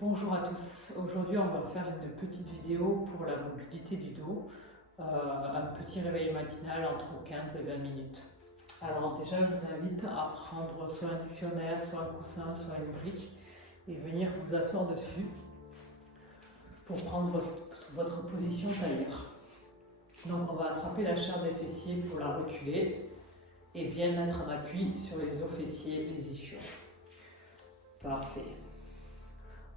Bonjour à tous, aujourd'hui on va faire une petite vidéo pour la mobilité du dos, un petit réveil matinal entre 15 et 20 minutes. Alors déjà je vous invite à prendre soit un dictionnaire, soit un coussin, soit une brique et venir vous asseoir dessus pour prendre votre position tailleur. Donc on va attraper la chair des fessiers pour la reculer et bien mettre un appui sur les os fessiers, les ischions. Parfait.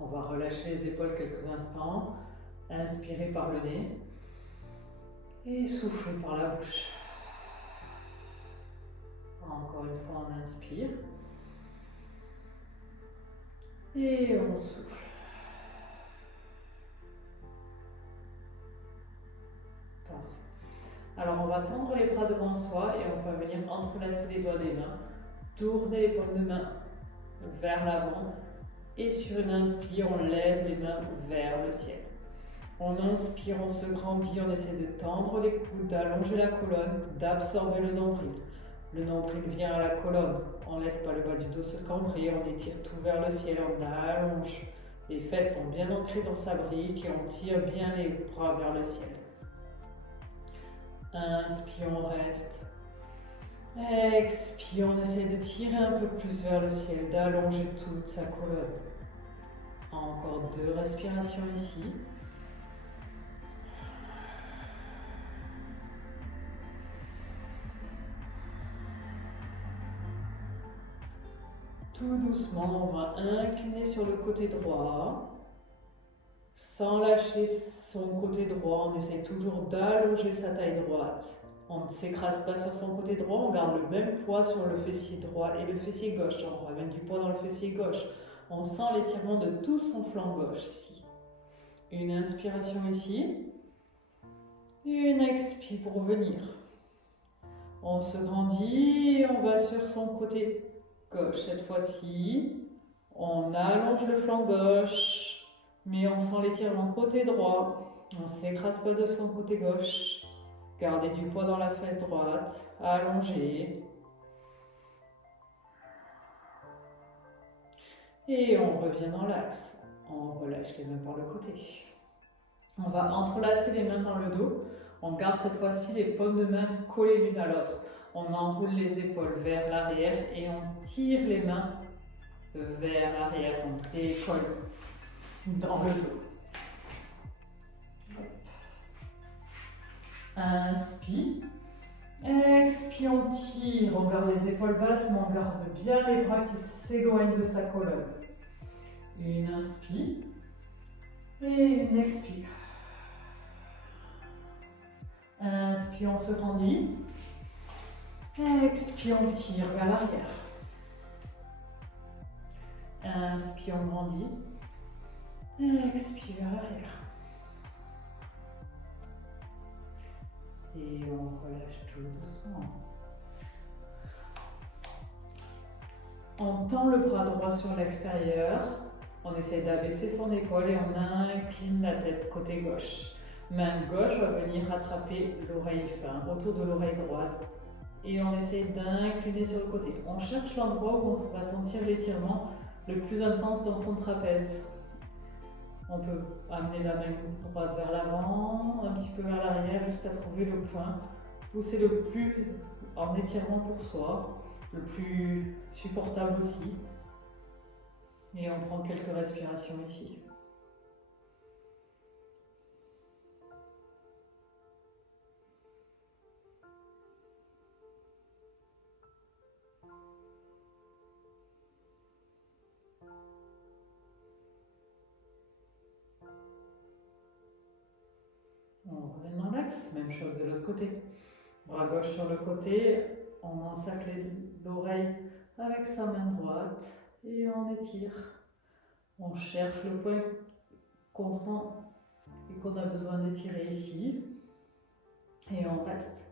On va relâcher les épaules quelques instants, inspirer par le nez et souffler par la bouche. Encore une fois, on inspire et on souffle. Parfait. Alors on va tendre les bras devant soi et on va venir entrelacer les doigts des mains, tourner les paumes de main vers l'avant et sur une inspire, on lève les mains vers le ciel. On inspire, on se grandit, on essaie de tendre les coudes, d'allonger la colonne, d'absorber le nombril. Le nombril vient à la colonne, on ne laisse pas le bas du dos se cambrer, on étire tout vers le ciel, on allonge. Les fesses sont bien ancrées dans sa brique et on tire bien les bras vers le ciel. Inspire, on reste. Expire, on essaie de tirer un peu plus vers le ciel, d'allonger toute sa colonne. Encore 2 respirations ici. Tout doucement, on va incliner sur le côté droit, sans lâcher son côté droit. On essaie toujours d'allonger sa taille droite. On ne s'écrase pas sur son côté droit, on garde le même poids sur le fessier droit et le fessier gauche. On ramène du poids dans le fessier gauche. On sent l'étirement de tout son flanc gauche ici. Une inspiration ici, une expire pour revenir. On se grandit, on va sur son côté gauche. Cette fois-ci, on allonge le flanc gauche, mais on sent l'étirement côté droit. On ne s'écrase pas de son côté gauche. Gardez du poids dans la fesse droite, allongez. Et on revient dans l'axe. On relâche les mains par le côté. On va entrelacer les mains dans le dos. On garde cette fois-ci les paumes de main collées l'une à l'autre. On enroule les épaules vers l'arrière et on tire les mains vers l'arrière. On décolle dans le dos. Inspire. Expire, on tire. On garde les épaules basses, mais on garde bien les bras qui s'éloignent de sa colonne. Une inspire et une expire. Inspire, on se grandit. Expire, on tire vers l'arrière. Inspire, on grandit. Expire vers l'arrière. Et on relâche tout doucement. On tend le bras droit sur l'extérieur. On essaie d'abaisser son épaule et on incline la tête côté gauche. Main gauche va venir rattraper l'oreille, autour de l'oreille droite. Et on essaie d'incliner sur le côté. On cherche l'endroit où on va sentir l'étirement le plus intense dans son trapèze. On peut amener la main droite vers l'avant, un petit peu vers l'arrière jusqu'à trouver le point où c'est le plus en étirement pour soi, le plus supportable aussi. Et on prend quelques respirations ici. On revient dans l'axe, même chose de l'autre côté. Bras gauche sur le côté, on encercle l'oreille avec sa main droite et on étire. On cherche le point qu'on sent et qu'on a besoin d'étirer ici. Et on reste.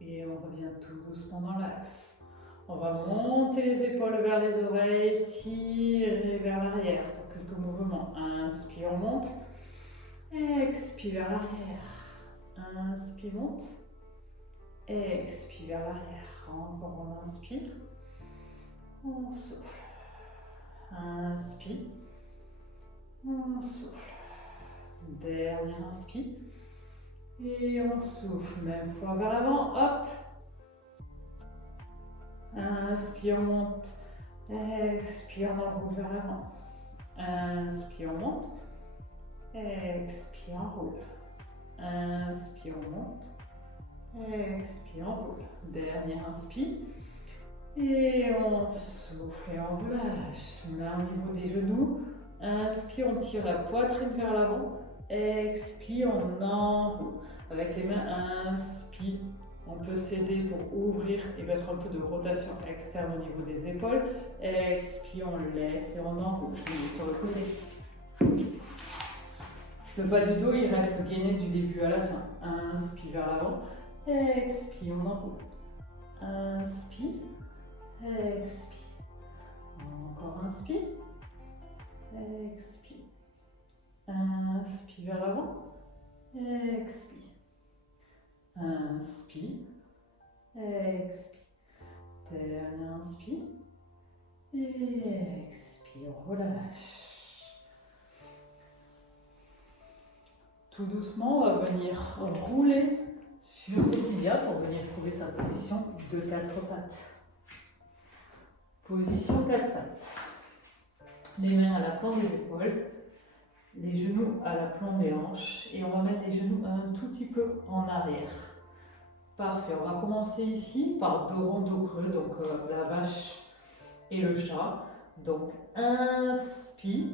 Et on revient tout doucement dans l'axe. On va monter les épaules vers les oreilles, tirer vers l'arrière pour que quelques mouvements. Inspire, on monte. Expire vers l'arrière. Inspire, monte. Expire vers l'arrière. Encore on inspire. On souffle. Inspire. On souffle. Dernier inspire. Et on souffle. Même fois vers l'avant. Hop. Inspire, on monte. Expire, on enroule vers l'avant. Inspire, on monte. Expire, on roule. Inspire, on monte. Expire, on roule. Dernier inspire. Et on souffle et on relâche. Main au niveau des genoux. Inspire, on tire la poitrine vers l'avant. Expire, on enroule. Avec les mains, inspire. On peut s'aider pour ouvrir et mettre un peu de rotation externe au niveau des épaules. Expire, on laisse et on enroule. Je mets sur le côté. Le bas du dos, il reste gainé du début à la fin. Inspire vers l'avant. Expire, on enroule. Inspire. Expire. Encore inspire. Expire. Inspire vers l'avant. Expire. Inspire. Expire. Dernier inspire. Expire. Relâche. Tout doucement, on va venir rouler sur ses tibias pour venir trouver sa position de 4 pattes. Position 4 pattes. Les mains à la plante des épaules, les genoux à la plante des hanches et on va mettre les genoux un tout petit peu en arrière. Parfait, on va commencer ici par dos rond, dos creux, donc la vache et le chat. Donc inspire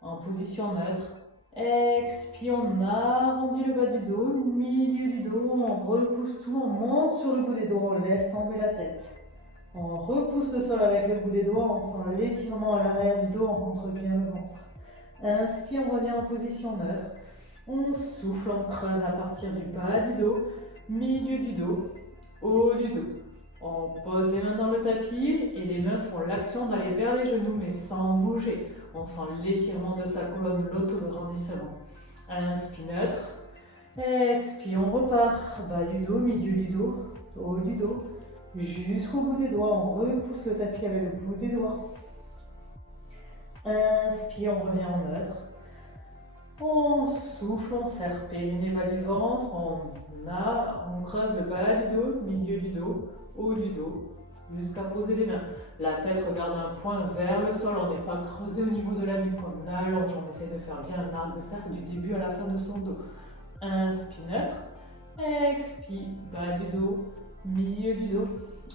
en position neutre. Expire, on arrondit le bas du dos, milieu du dos, on repousse tout, on monte sur le bout des doigts, on laisse tomber la tête. On repousse le sol avec le bout des doigts, on sent l'étirement à l'arrière du dos, on rentre bien le ventre. Inspire, on revient en position neutre. On souffle, on creuse à partir du bas du dos, milieu du dos, haut du dos. On pose les mains dans le tapis et les mains font l'action d'aller vers les genoux mais sans bouger. On sent l'étirement de sa colonne, l'autograndissement. Inspire neutre. Expire, on repart. Bas du dos, milieu du dos, haut du dos. Jusqu'au bout des doigts, on repousse le tapis avec le bout des doigts. Inspire, on revient en neutre. On souffle, on serre périnée, bas du ventre. On creuse le bas du dos, milieu du dos, haut du dos, jusqu'à poser les mains. La tête regarde un point vers le sol, on n'est pas creusé au niveau de la nuque, on allonge, on essaie de faire bien un arc de cercle du début à la fin de son dos. Inspire neutre, expire, bas du dos, milieu du dos,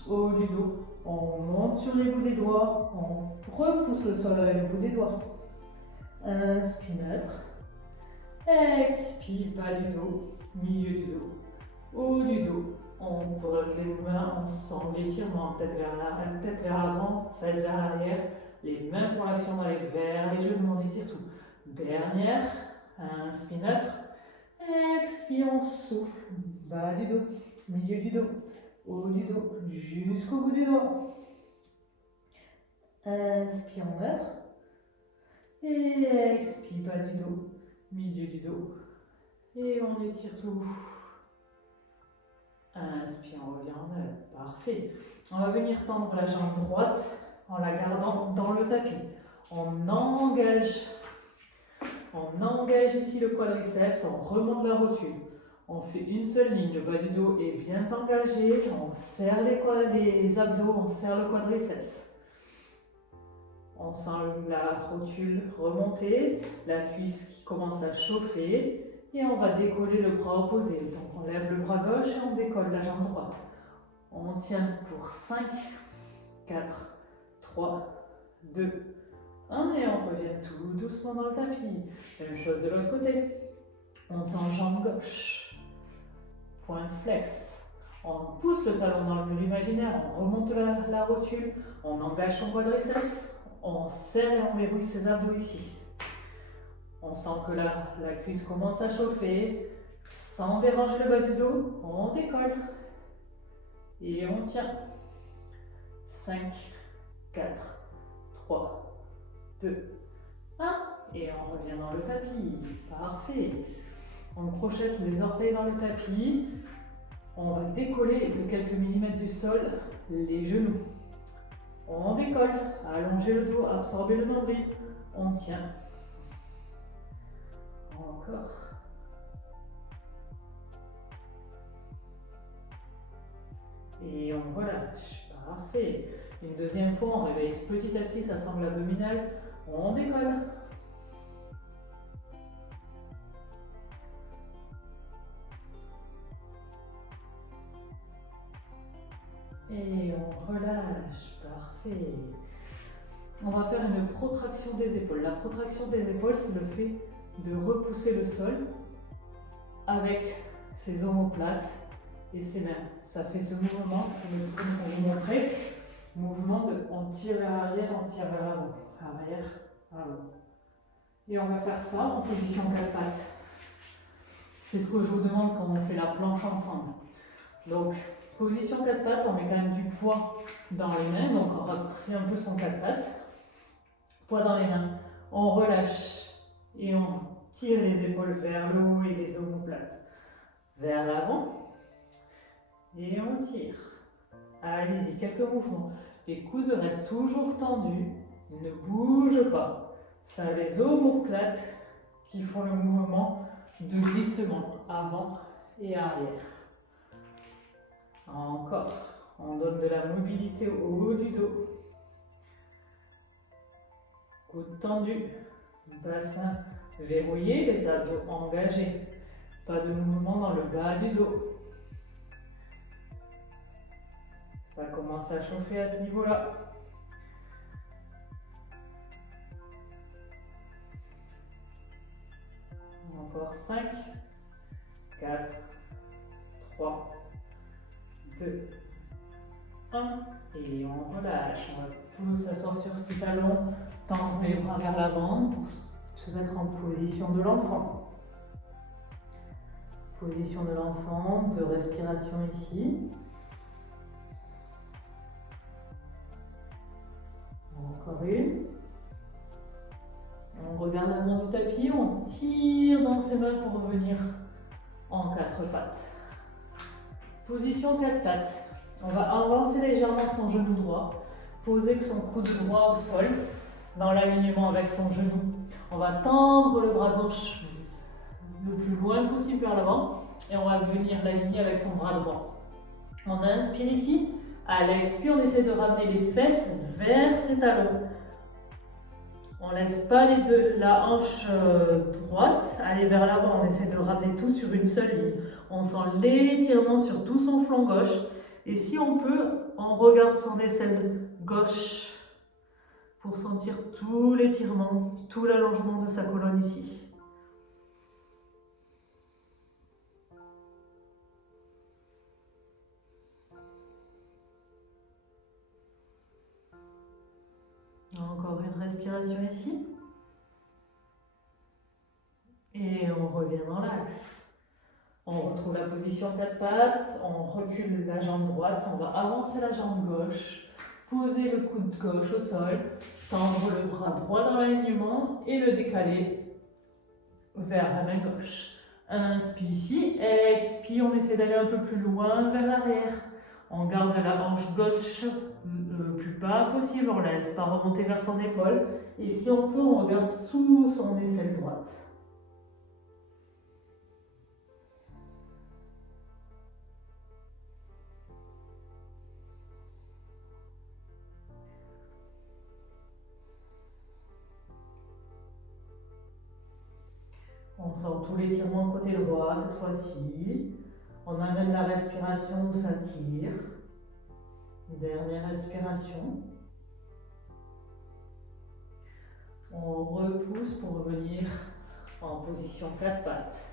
haut du dos. On monte sur les bouts des doigts, on repousse le sol avec le bout des doigts. Inspire neutre, expire, bas du dos, milieu du dos, haut du dos. On pose les mains, on sent l'étirement, tête vers l'avant, face vers l'arrière. Les mains font l'action d'aller vers les genoux, on étire tout. Dernière, inspire neutre, expire, on souffle, bas du dos, milieu du dos, haut du dos, jusqu'au bout des doigts. Inspire en neutre, et expire, bas du dos, milieu du dos, et on étire tout. Inspire, on revient en neutre. Parfait. On va venir tendre la jambe droite en la gardant dans le tapis. On engage ici le quadriceps, on remonte la rotule. On fait une seule ligne, le bas du dos est bien engagé, on serre les abdos, on serre le quadriceps. On sent la rotule remonter, la cuisse qui commence à chauffer. Et on va décoller le bras opposé. Donc on lève le bras gauche et on décolle la jambe droite. On tient pour 5, 4, 3, 2, 1 et on revient tout doucement dans le tapis. Même chose de l'autre côté. On tend jambe gauche. Pointe flex. On pousse le talon dans le mur imaginaire, on remonte la rotule, on engage son quadriceps, on serre et on verrouille ses abdos ici. On sent que la cuisse commence à chauffer, sans déranger le bas du dos, on décolle. Et on tient. 5, 4, 3, 2, 1. Et on revient dans le tapis. Parfait. On crochette les orteils dans le tapis. On va décoller de quelques millimètres du sol les genoux. On décolle, allongez le dos, absorbez le nombril. On tient. Encore. Et on relâche. Parfait. Une deuxième fois, on réveille petit à petit sa sangle abdominale. On décolle. Et on relâche. Parfait. On va faire une protraction des épaules. La protraction des épaules, c'est le fait de repousser le sol avec ses omoplates et ses mains. Ça fait ce mouvement que je vais vous montrer. Mouvement de on tire vers l'arrière, on tire vers l'avant. Arrière, avant. Et on va faire ça en position 4 pattes. C'est ce que je vous demande quand on fait la planche ensemble. Donc, position 4 pattes, on met quand même du poids dans les mains. Donc, on va pousser un peu son 4 pattes. Poids dans les mains. On relâche et on tire les épaules vers le haut et les omoplates vers l'avant. Et on tire. Allez-y, quelques mouvements. Les coudes restent toujours tendus. Ils ne bougent pas. Ça a les omoplates qui font le mouvement de glissement avant et arrière. Encore. On donne de la mobilité au haut du dos. Coudes tendus. Bassin verrouillé, les abdos engagés. Pas de mouvement dans le bas du dos. Ça commence à chauffer à ce niveau-là. Encore 5, 4, 3, 2, 1. Et on relâche. On va s'asseoir sur ses talons, tendre les bras vers l'avant pour se mettre en position de l'enfant. Position de l'enfant, de respiration ici. Encore une. On regarde l'avant du tapis, on tire dans ses mains pour revenir en 4 pattes. Position 4 pattes. On va avancer légèrement son genou droit, poser son coude droit au sol, dans l'alignement avec son genou. On va tendre le bras gauche le plus loin possible vers l'avant et on va venir l'aligner avec son bras droit. On inspire ici. À l'expire, on essaie de ramener les fesses vers ses talons. On ne laisse pas la hanche droite aller vers l'avant. On essaie de ramener tout sur une seule ligne. On sent l'étirement sur tout son flanc gauche. Et si on peut, on regarde son aisselle gauche pour sentir tout l'étirement, tout l'allongement de sa colonne ici. Encore une respiration ici. Et on revient dans l'axe. On retrouve la position 4 pattes, on recule la jambe droite, on va avancer la jambe gauche, poser le coude gauche au sol, tendre le bras droit dans l'alignement et le décaler vers la main gauche. Inspire ici, expire, on essaie d'aller un peu plus loin vers l'arrière. On garde la hanche gauche le plus bas possible, on ne laisse pas remonter vers son épaule. Et si on peut, on regarde sous son aisselle droite. On sent tout l'étirement côté droit cette fois-ci. On amène la respiration où ça tire. Dernière respiration. On repousse pour revenir en position 4 pattes.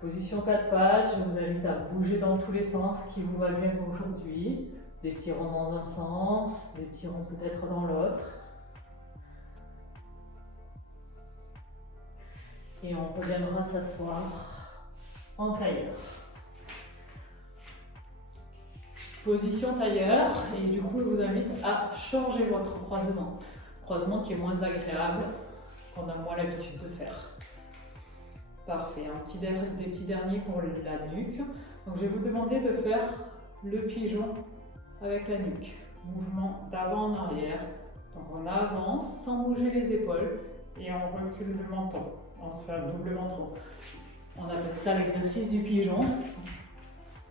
Position 4 pattes, je vous invite à bouger dans tous les sens qui vous va bien aujourd'hui. Des petits ronds dans un sens, des petits ronds peut-être dans l'autre. Et on reviendra s'asseoir en tailleur. Position tailleur, et du coup je vous invite à changer votre croisement. Croisement qui est moins agréable qu'on a moins l'habitude de faire. Parfait, des petits derniers pour la nuque. Donc je vais vous demander de faire le pigeon avec la nuque. Mouvement d'avant en arrière. Donc on avance sans bouger les épaules et on recule le menton. On se fait un double menton. On appelle ça l'exercice du pigeon.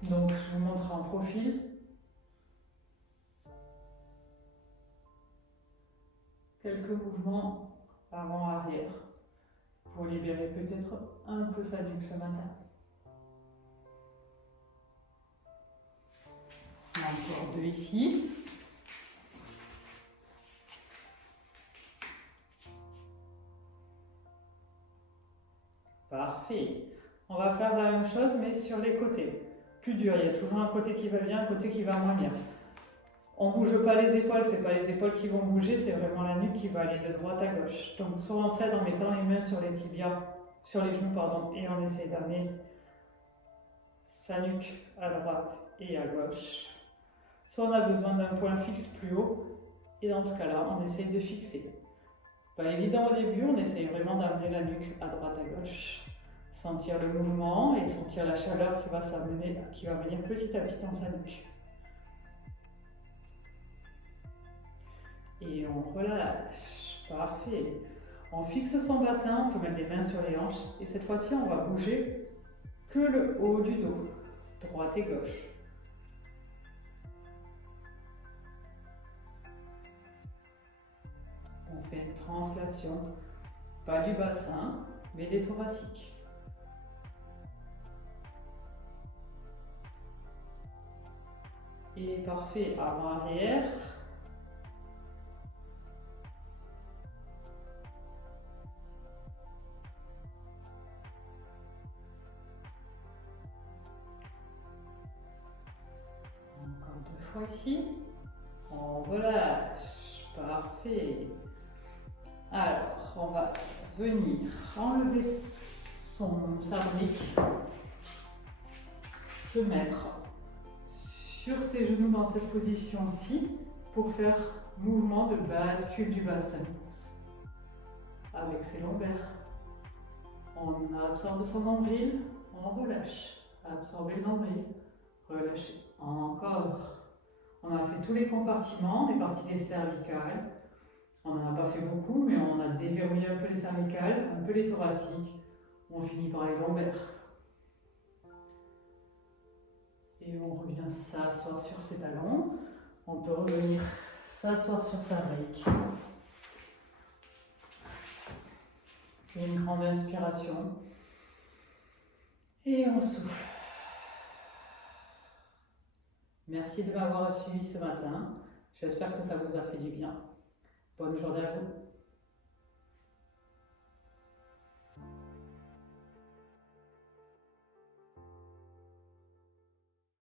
Donc je vous montre en profil. Quelques mouvements avant-arrière pour libérer peut-être un peu sa nuque ce matin. Encore deux ici. Parfait. On va faire la même chose mais sur les côtés. Plus dur, il y a toujours un côté qui va bien, un côté qui va moins bien. On ne bouge pas les épaules, ce n'est pas les épaules qui vont bouger, c'est vraiment la nuque qui va aller de droite à gauche. Donc soit on s'aide en mettant les mains sur les tibias, sur les genoux pardon, et on essaie d'amener sa nuque à droite et à gauche. Soit on a besoin d'un point fixe plus haut, et dans ce cas-là, on essaie de fixer. Pas évident au début, on essaie vraiment d'amener la nuque à droite à gauche. Sentir le mouvement et sentir la chaleur qui va s'amener, qui va venir petit à petit dans sa nuque. Et on relâche. Parfait. On fixe son bassin, on peut mettre les mains sur les hanches. Et cette fois-ci, on va bouger que le haut du dos, droite et gauche. On fait une translation, pas du bassin, mais des thoraciques. Et parfait, avant-arrière. Encore deux fois ici. On relâche. Parfait. Alors, on va venir enlever sa brique, se mettre sur ses genoux dans cette position-ci pour faire mouvement de bascule du bassin avec ses lombaires. On absorbe son nombril, on relâche. Absorber le nombril, relâcher. Encore. On a fait tous les compartiments, les parties des cervicales. On n'en a pas fait beaucoup, mais on a déverrouillé un peu les cervicales, un peu les thoraciques. On finit par les lombaires. Et on revient s'asseoir sur ses talons. On peut revenir s'asseoir sur sa brique. Une grande inspiration. Et on souffle. Merci de m'avoir suivi ce matin. J'espère que ça vous a fait du bien. Bonne journée à vous.